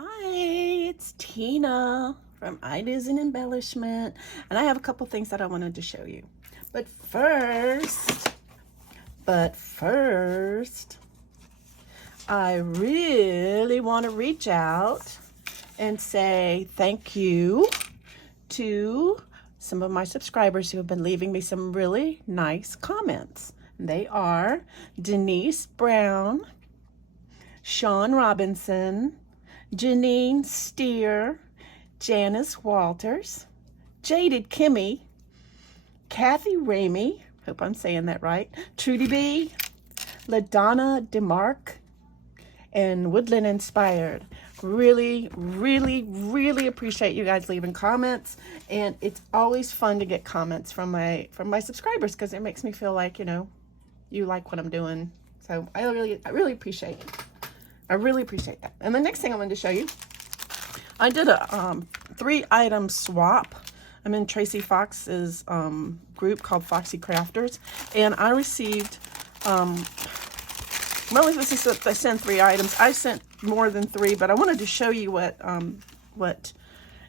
Hi, it's Tina from Ideas and Embellishment, and I have a couple things that I wanted to show you. But first, I really want to reach out and say thank you to some of my subscribers who have been leaving me some really nice comments. They are Denise Brown, Sean Robinson, Janine Steer, Janice Walters, Jaded Kimmy, Kathy Ramey, hope I'm saying that right, Trudy B, LaDonna DeMarc, and Woodland Inspired. Really, really, really appreciate you guys leaving comments, and it's always fun to get comments from my subscribers because it makes me feel like, you like what I'm doing. So I really appreciate it. I really appreciate that. And the next thing I wanted to show you, I did a 3-item swap. I'm in Tracy Fox's group called Foxy Crafters, and I received, well, this is, I sent 3 items. I sent more than 3, but I wanted to show you what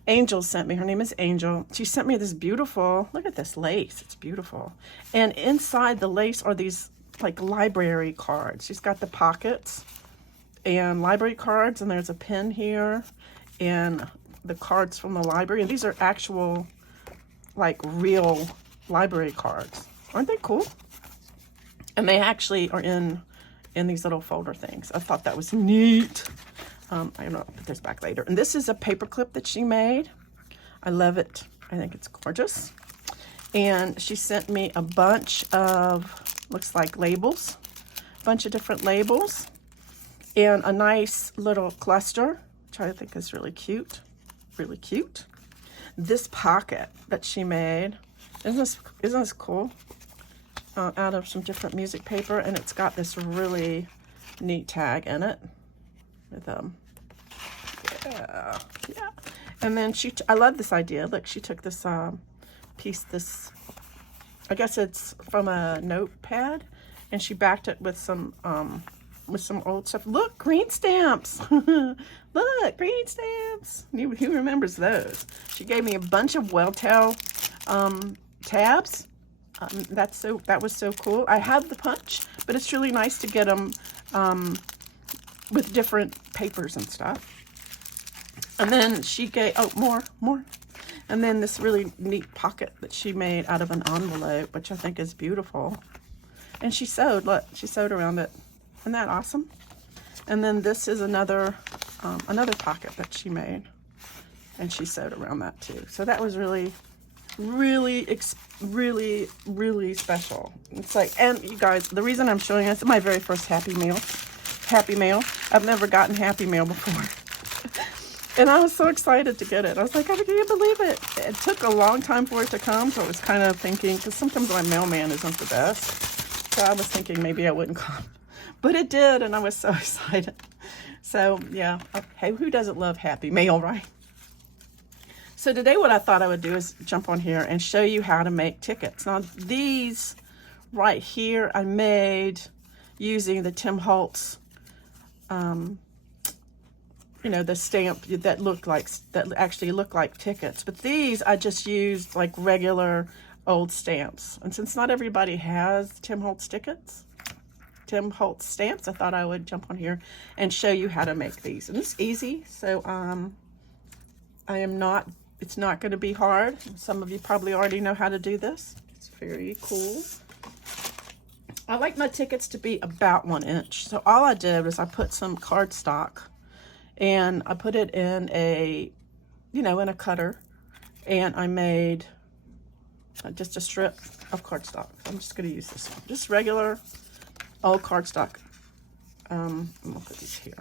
Angel sent me. Her name is Angel. She sent me this beautiful, look at this lace. It's beautiful. And inside the lace are these like library cards. She's got the pockets and library cards, and there's a pen here and the cards from the library, and these are actual like real library cards. Aren't they cool? And they actually are in these little folder things. I thought that was neat. I don't know, I'll put this back later. And this is a paper clip that she made. I love it. I think it's gorgeous. And she sent me a bunch of, looks like labels, a bunch of different labels, and a nice little cluster, which I think is really cute, really cute. This pocket that she made, isn't this cool? Out of some different music paper, and it's got this really neat tag in it with yeah. And then I love this idea. Look, she took this piece, I guess it's from a notepad, and she backed it with some old stuff. Look, green stamps. Look, green stamps. Who remembers those? She gave me a bunch of Welltel tabs. That was so cool. I have the punch, but it's really nice to get them with different papers and stuff. And then she gave, more. And then this really neat pocket that she made out of an envelope, which I think is beautiful. And she sewed, look, she sewed around it. Isn't that awesome? And then this is another pocket that she made, and she sewed around that too. So that was really special. It's like, and you guys, the reason I'm showing this is my very first Happy Mail. I've never gotten Happy Mail before. And I was so excited to get it. I was like, I can't believe it. It took a long time for it to come, so I was kind of thinking, because sometimes my mailman isn't the best. So I was thinking maybe I wouldn't come. But it did, and I was so excited. So, yeah. Hey, who doesn't love Happy Mail, right? So today what I thought I would do is jump on here and show you how to make tickets. Now, these right here I made using the Tim Holtz, the stamp that actually look like tickets. But these I just used like regular old stamps. And since not everybody has Tim Holtz stamps, I thought I would jump on here and show you how to make these. And it's easy, so it's not going to be hard. Some of you probably already know how to do this. It's very cool. I like my tickets to be about 1 inch. So all I did was I put some cardstock, and I put it in in a cutter, and I made just a strip of cardstock. I'm just going to use this one, just regular old cardstock. I'm gonna put these here.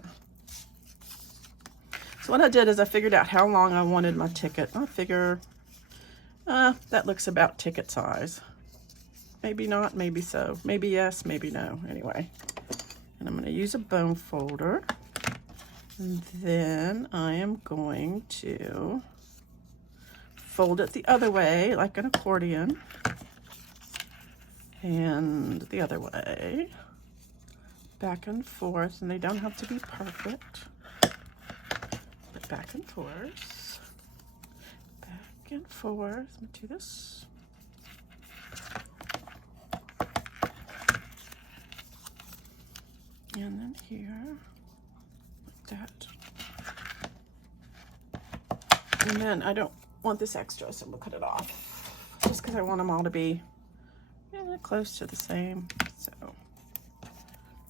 So what I did is I figured out how long I wanted my ticket. I figure that looks about ticket size. Maybe not, maybe so. Maybe yes, maybe no. Anyway, and I'm going to use a bone folder. And then I am going to fold it the other way like an accordion. And the other way. Back and forth, and they don't have to be perfect. back and forth, back and forth. Let me do this. And then here, like that. And then I don't want this extra, so I'm gonna cut it off. Just because I want them all to be close to the same. So,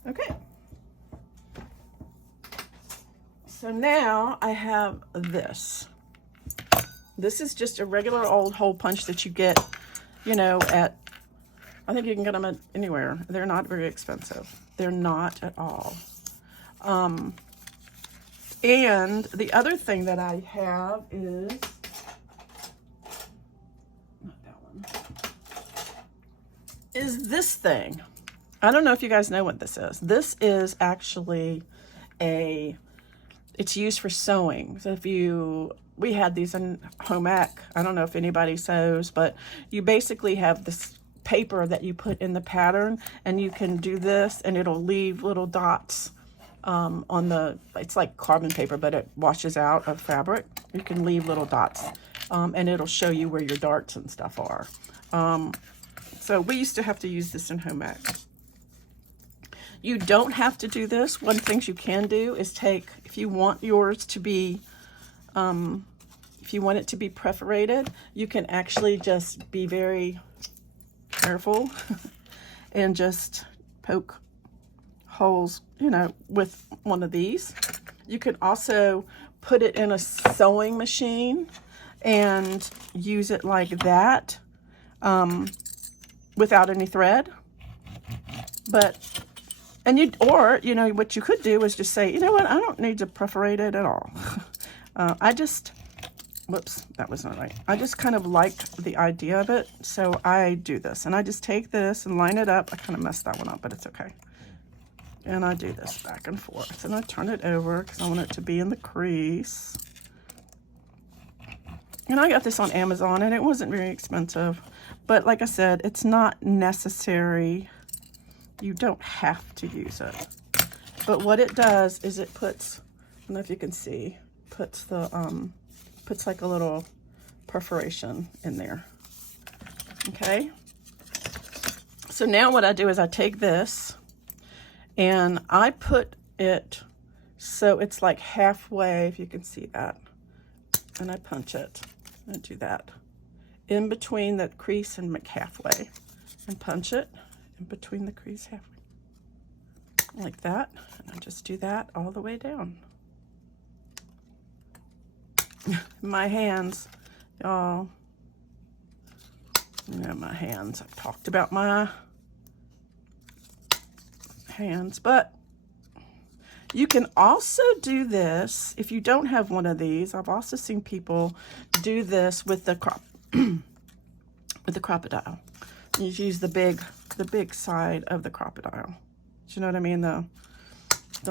okay. So now I have this. This is just a regular old hole punch that you get, you know, at, I think you can get them at anywhere. They're not very expensive. They're not at all. And the other thing that I have is, not that one, is this thing. I don't know if you guys know what this is. This is actually it's used for sewing. So we had these in home ec. I don't know if anybody sews, but you basically have this paper that you put in the pattern, and you can do this and it'll leave little dots on it's like carbon paper, but it washes out of fabric. You can leave little dots and it'll show you where your darts and stuff are. So we used to have to use this in home ec. You don't have to do this. One thing you can do is take, if you want yours to be, if you want it to be perforated, you can actually just be very careful and just poke holes, you know, with one of these. You can also put it in a sewing machine and use it like that, without any thread. Or, you know, what you could do is just say, you know what, I don't need to perforate it at all. Whoops, that was not right. I just kind of like the idea of it, so I do this. And I just take this and line it up. I kind of messed that one up, but it's okay. And I do this back and forth. And I turn it over because I want it to be in the crease. And I got this on Amazon, and it wasn't very expensive. But like I said, it's not necessary. You don't have to use it. But what it does is it puts, I don't know if you can see, puts like a little perforation in there. Okay? So now what I do is I take this and I put it so it's like halfway, if you can see that. And I punch it. I do that. In between the crease and halfway. And punch it in between the crease halfway. Like that. And I just do that all the way down. My hands, y'all. You know, my hands. I've talked about my hands, but you can also do this if you don't have one of these. I've also seen people do this with the with the Crop-A-Dile. You use the big side of the Crop-A-Dile. Do you know what I mean? The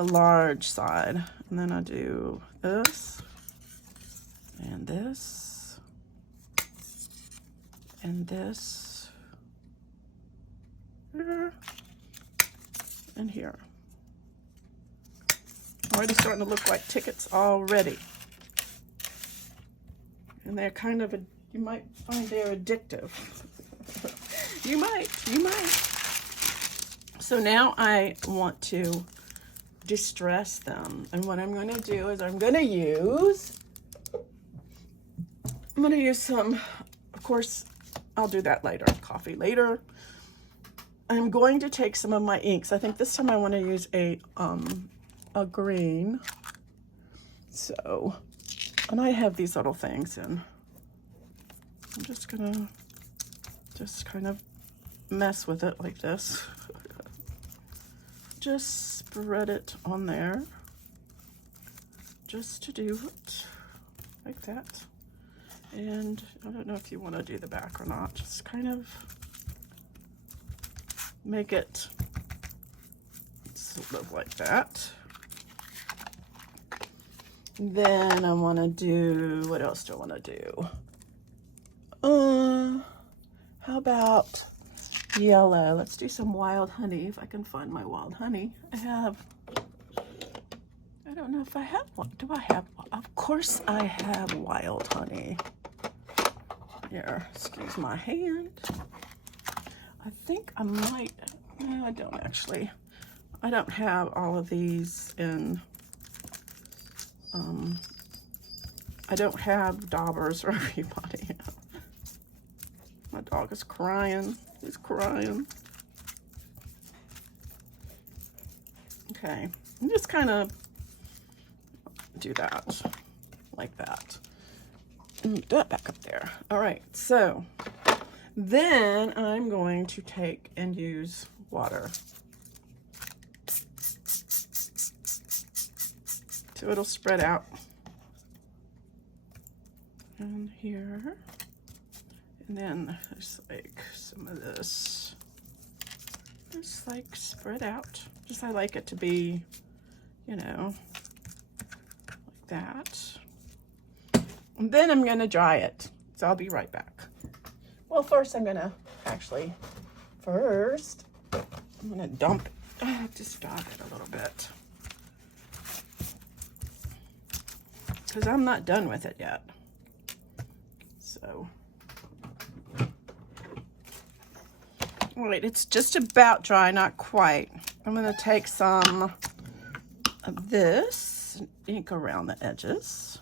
large side. And then I do this and this and this here and here. Already starting to look like tickets already. And they're kind of, you might find they're addictive. You might. So now I want to distress them. And what I'm going to do is I'm going to use some, of course, I'll do that later, coffee later. I'm going to take some of my inks. I think this time I want to use a green. So, and I have these little things, and I'm just gonna kind of mess with it like this. Just spread it on there, just to do it like that. And I don't know if you want to do the back or not. Just kind of make it sort of like that. Then I want to do, what else do I want to do? How about yellow? Let's do some wild honey, if I can find my wild honey. I I don't know if I have one. Do I have one? Of course I have wild honey. Here, excuse my hand. I think I might, no, I don't actually. I don't have all of these in, I don't have daubers or everybody. My dog is crying. He's crying. Okay, and just kind of do that, like that. And do it back up there. All right, so then I'm going to take and use water. So it'll spread out. And here. And then there's like some of this. Just like spread out. Just I like it to be, you know, like that. And then I'm gonna dry it. So I'll be right back. Well, first I'm gonna actually, I'm gonna dump, just dab it a little bit. Because I'm not done with it yet. So, wait, it's just about dry, not quite. I'm gonna take some of this ink around the edges.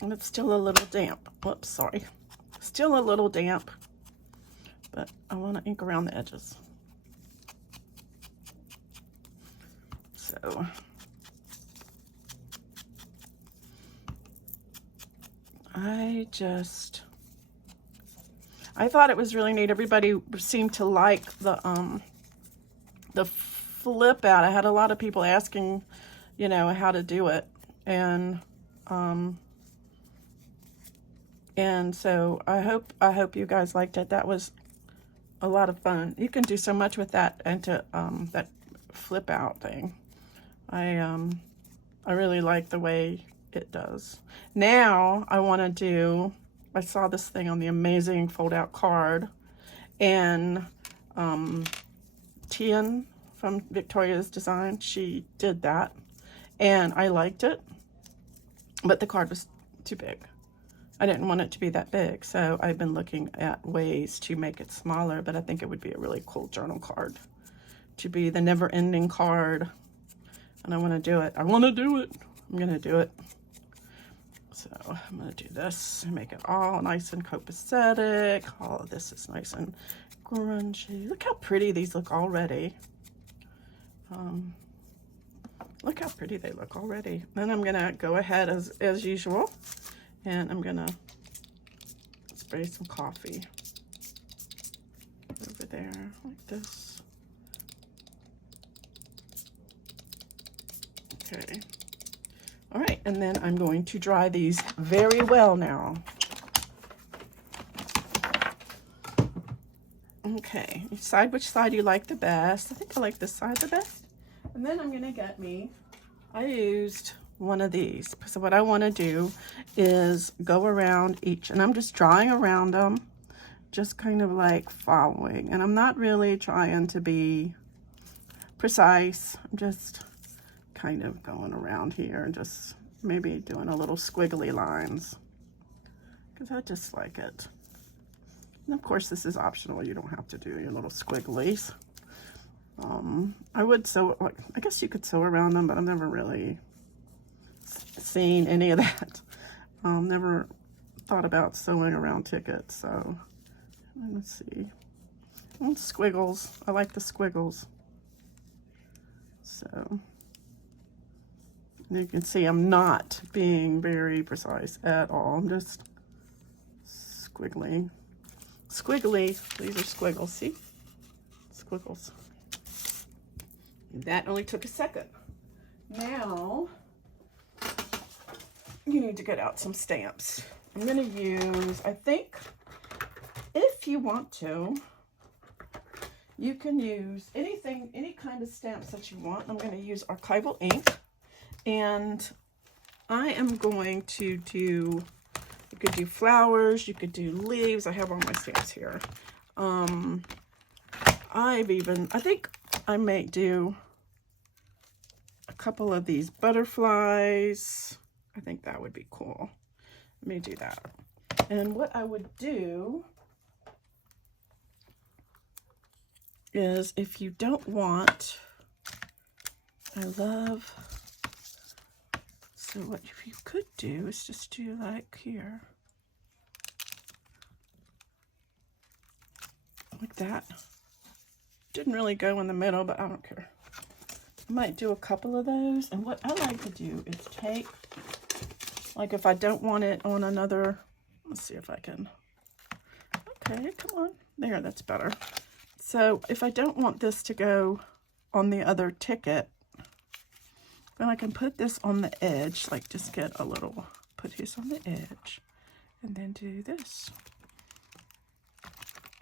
And it's still a little damp. Whoops, sorry. Still a little damp, but I want to ink around the edges. So I thought it was really neat. Everybody seemed to like the flip out. I had a lot of people asking, you know, how to do it, and so I hope you guys liked it. That was a lot of fun. You can do so much with that and to that flip out thing. I really like the way it does. Now I want to do, I saw this thing on the Amazing Fold Out Card, and Tian from Victoria's Design, she did that, and I liked it, but the card was too big. I didn't want it to be that big, so I've been looking at ways to make it smaller, but I think it would be a really cool journal card to be the never-ending card, and I want to do it. I want to do it. I'm going to do it. So I'm going to do this and make it all nice and copacetic. All of this is nice and grungy. Look how pretty these look already. Look how pretty they look already. Then I'm going to go ahead as usual, and I'm going to spray some coffee over there like this. Okay. All right, and then I'm going to dry these very well now. Okay, decide which side you like the best. I think I like this side the best. And then I'm gonna get me, I used one of these. So what I wanna do is go around each, and I'm just drawing around them, just kind of like following. And I'm not really trying to be precise. I'm just kind of going around here and just maybe doing a little squiggly lines, because I just like it. And of course this is optional. You don't have to do your little squigglies. I would sew, like, I guess you could sew around them, but I've never really seen any of that. Never thought about sewing around tickets. So let's see. And squiggles. I like the squiggles. So you can see I'm not being very precise at all. I'm just squiggly. Squiggly. These are squiggles. See? Squiggles. That only took a second. Now, you need to get out some stamps. I'm going to use, I think, if you want to, you can use anything, any kind of stamps that you want. I'm going to use archival ink. And I am going to do, you could do flowers, you could do leaves. I have all my stamps here. I think I might do couple of these butterflies. I think that would be cool. Let me do that. And what I would do is, if you don't want, so what you could do is just do like here. Like that. Didn't really go in the middle, but I don't care. I might do a couple of those. And what I like to do is take, like if I don't want it on another, let's see if I can. Okay, come on. There, that's better. So if I don't want this to go on the other ticket, then I can put this on the edge, like just get a little, put this on the edge, and then do this.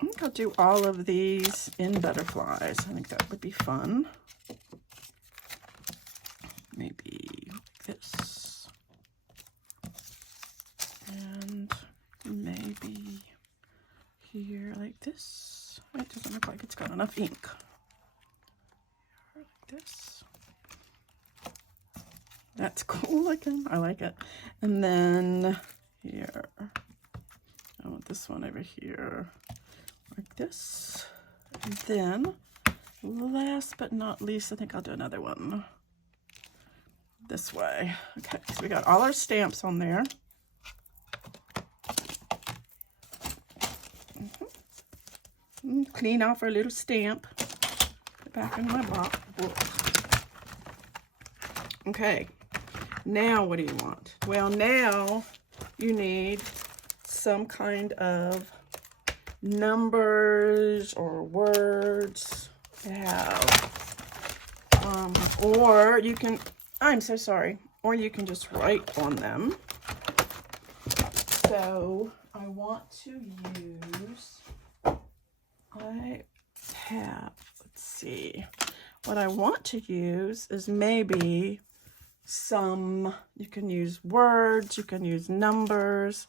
I think I'll do all of these in butterflies. I think that would be fun. Maybe like this. And maybe here like this. It doesn't look like it's got enough ink. Here, like this. That's cool looking. I like it. And then here. I want this one over here. Like this. And then, last but not least, I think I'll do another one this way. Okay, so we got all our stamps on there. Clean off our little stamp. Put it back in my box. Okay, now what do you want? Well, now you need some kind of numbers or words to have. Or you can, I'm so sorry, or you can just write on them. So I want to use, I have, let's see, what I want to use is maybe some, you can use words, you can use numbers.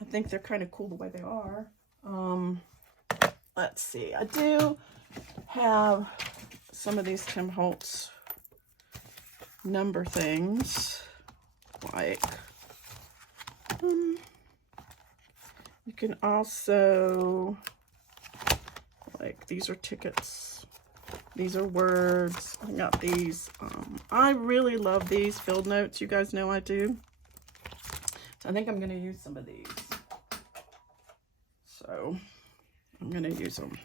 I think they're kind of cool the way they are. Let's see, I do have some of these Tim Holtz number things, like, you can also, like, these are tickets, these are words. I got these. I really love these field notes. You guys know I do. So I think I'm going to use some of these. So I'm going to use them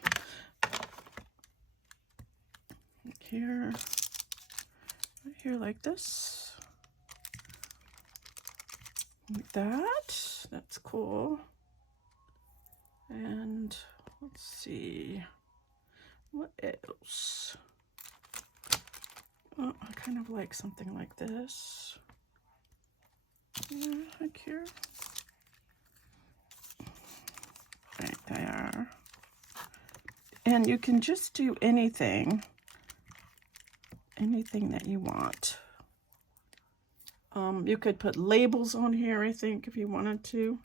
here, right here like this, like that. That's cool. And let's see, what else? Oh, I kind of like something like this. Yeah, like here. Right there. And you can just do anything that you want. You could put labels on here, I think, if you wanted to.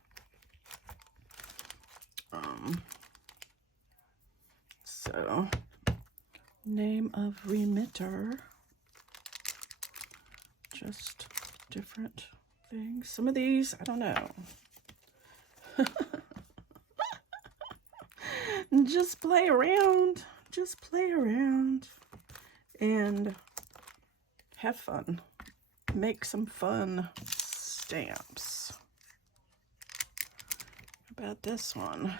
So, name of remitter. Just different things. Some of these, I don't know. Just play around. Just play around. And have fun. Make some fun stamps. How about this one?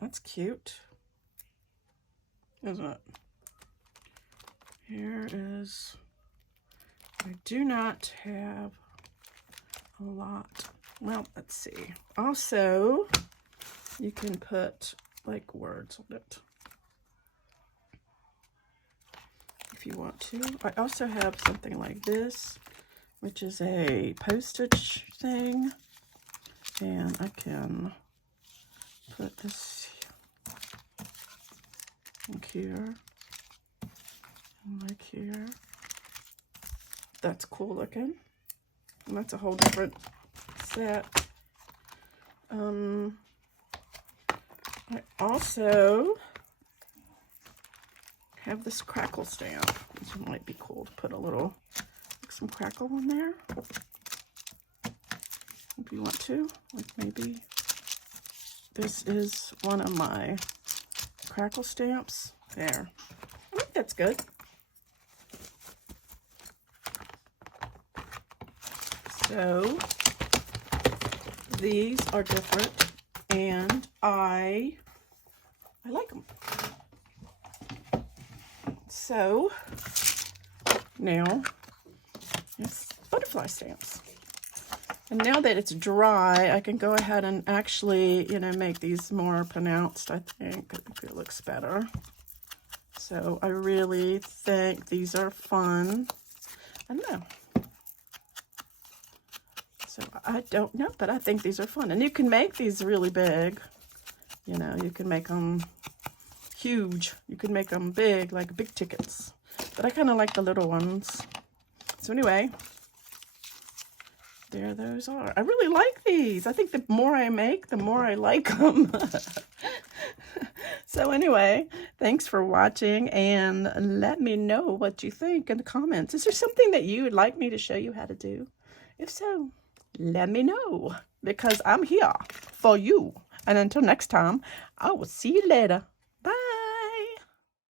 That's cute, isn't it? Here is, I do not have a lot. Well, let's see. Also, you can put like words on it if you want to. I also have something like this, which is a postage thing, and I can put this like here and like here. That's cool looking, and that's a whole different set. I also have this crackle stamp, which might be cool to put a little, like some crackle on there. If you want to, like maybe this is one of my crackle stamps. There. I think that's good. So these are different, and I like them. So now it's butterfly stamps. And now that it's dry, I can go ahead and actually, you know, make these more pronounced, I think. It looks better. So I really think these are fun. I don't know. So I don't know, but I think these are fun. And you can make these really big. You know, you can make them huge. You can make them big, like big tickets. But I kind of like the little ones. So anyway, there those are. I really like these. I think the more I make, the more I like them. So anyway, thanks for watching, and let me know what you think in the comments. Is there something that you would like me to show you how to do? If so, let me know, because I'm here for you. And until next time, I will see you later.